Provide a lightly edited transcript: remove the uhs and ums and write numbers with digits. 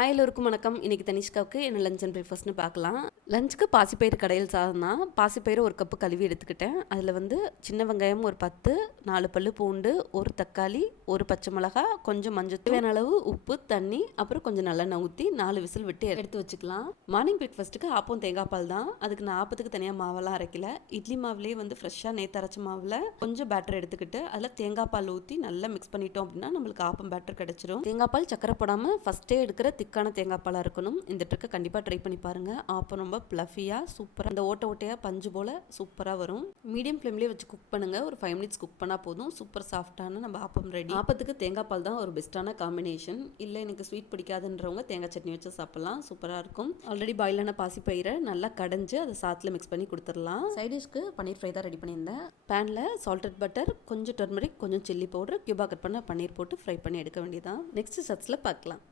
Hi எல்லோருக்கும் வணக்கம். இன்றைக்கி தனிஷ்காவுக்கு என்ன லஞ்ச் அண்ட் பிரேக்ஃபாஸ்ட்னு பார்க்கலாம். லஞ்சுக்கு பாசிப்பயிறு கடையில் சாதம் தான். பாசிப்பயிறு ஒரு கப்பு கழுவி எடுத்துக்கிட்டேன். அதில் சின்ன வெங்காயம் ஒரு 10, 4 பல்லு பூண்டு, ஒரு தக்காளி, ஒரு பச்சை மிளகா, கொஞ்சம் மஞ்சள், தேவையான அளவு உப்பு, தண்ணி, அப்புறம் கொஞ்சம் நல்லெண்ணெய் ஊற்றி 4 விசில் விட்டு எடுத்து வச்சுக்கலாம். மார்னிங் பிரேக்ஃபாஸ்ட்டுக்கு ஆப்பம் தேங்காய் பால் தான். அதுக்கு நான் ஆப்பத்துக்கு தனியாக மாவெல்லாம் அரைக்கல. இட்லி மாவுலேயே ஃப்ரெஷ்ஷாக நேற்று அரைச்ச மாவில் கொஞ்சம் பேட்டர் எடுத்துக்கிட்டு அதில் தேங்காய் பால் ஊற்றி நல்லா மிக்ஸ் பண்ணிட்டோம் அப்படின்னா நம்மளுக்கு ஆப்பம் பேட்டர் கிடச்சிரும். தேங்காய் பால் சக்கரை போடாமல் ஃபஸ்ட்டே எடுக்கிற திக்கான தேங்காய் பாலாக இருக்கணும். இந்த ட்ரிக்கை கண்டிப்பாக ட்ரை பண்ணி பாருங்கள். ஆப்பம் ரொம்ப ப்ளஃபியாக சூப்பராக இந்த ஓட்டையாக பஞ்சு போல் சூப்பராக வரும். மீடியம் ஃப்ளேம்லேயே வச்சு குக் பண்ணுங்கள். ஒரு 5 மினிட்ஸ் குக் பண்ணால் போதும். சூப்பர் சாஃப்டான நம்ம ஆப்பம் ரெடி. ஆப்பத்துக்கு தேங்காய் பால் தான் ஒரு பெஸ்ட்டான காம்பினேஷன். இல்லை எனக்கு ஸ்வீட் பிடிக்காதுன்றவங்க தேங்காய் சட்னி வச்சு சாப்பிட்லாம். சூப்பராக இருக்கும். ஆல்ரெடி பாயிலான பாசிப்பயிரை நல்லா கடைஞ்சி அதை சாத்தில் மிக்ஸ் பண்ணி கொடுத்துடலாம். சைடிஷ்க்கு பன்னீர் ஃப்ரை தான் ரெடி பண்ணியிருந்தேன். பேனில் சால்டட் பட்டர், கொஞ்சம் டர்மரிக், கொஞ்சம் சில்லி பவுடர், கியூபா கட் பண்ண பன்னீர் போட்டு ஃப்ரை பண்ணி எடுக்க வேண்டியதான். நெக்ஸ்ட் ஷட்ஸில் பார்க்கலாம்.